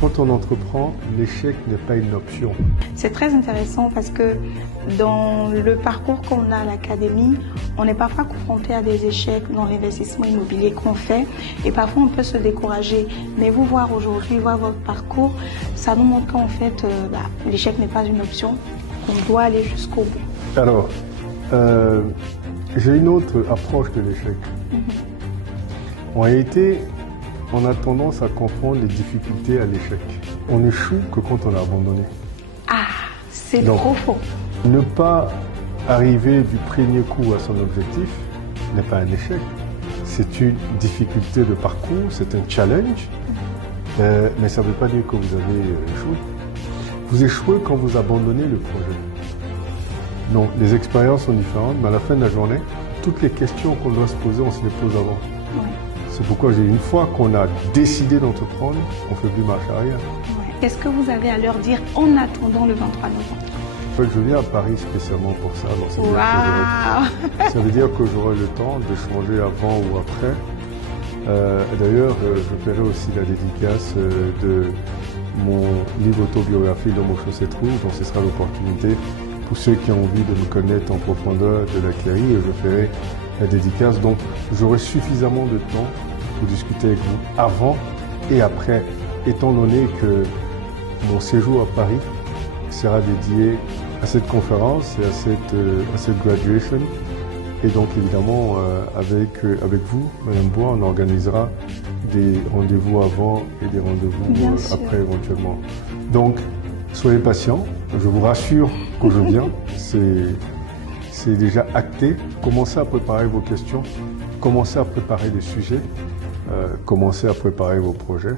Quand on entreprend, l'échec n'est pas une option. C'est très intéressant parce que dans le parcours qu'on a à l'académie, on est parfois confronté à des échecs dans l'investissement immobilier qu'on fait et parfois on peut se décourager. Mais vous voir aujourd'hui, voir votre parcours, ça nous montre qu'en fait, l'échec n'est pas une option, qu'on doit aller jusqu'au bout. Alors, j'ai une autre approche de l'échec. En réalité, on a tendance à confondre les difficultés à l'échec. On échoue que quand on a abandonné. Ah, c'est trop faux. Ne pas arriver du premier coup à son objectif n'est pas un échec. C'est une difficulté de parcours, c'est un challenge, mais ça ne veut pas dire que vous avez échoué. Vous échouez quand vous abandonnez le projet. Donc, les expériences sont différentes, mais à la fin de la journée, toutes les questions qu'on doit se poser, on se les pose avant. Oui. C'est pourquoi une fois qu'on a décidé d'entreprendre, on ne fait plus marche arrière. Oui. Qu'est-ce que vous avez à leur dire en attendant le 23 novembre? Je viens à Paris spécialement pour ça. Donc Ça veut dire que j'aurai le temps de changer avant ou après. D'ailleurs, je ferai aussi la dédicace de mon livre autobiographique dans mon Chaussette Rouge, donc ce sera l'opportunité pour ceux qui ont envie de me connaître en profondeur de l'acquérir, et je ferai la dédicace. Donc j'aurai suffisamment de temps pour discuter avec vous avant et après, étant donné que mon séjour à Paris sera dédié à cette conférence et à cette graduation. Et donc évidemment, avec vous, Madame Bois, on organisera des rendez-vous avant et des rendez-vous après éventuellement. Donc, soyez patients. Je vous rassure que je viens. C'est déjà acté. Commencez à préparer vos questions. Commencez à préparer des sujets. Commencez à préparer vos projets.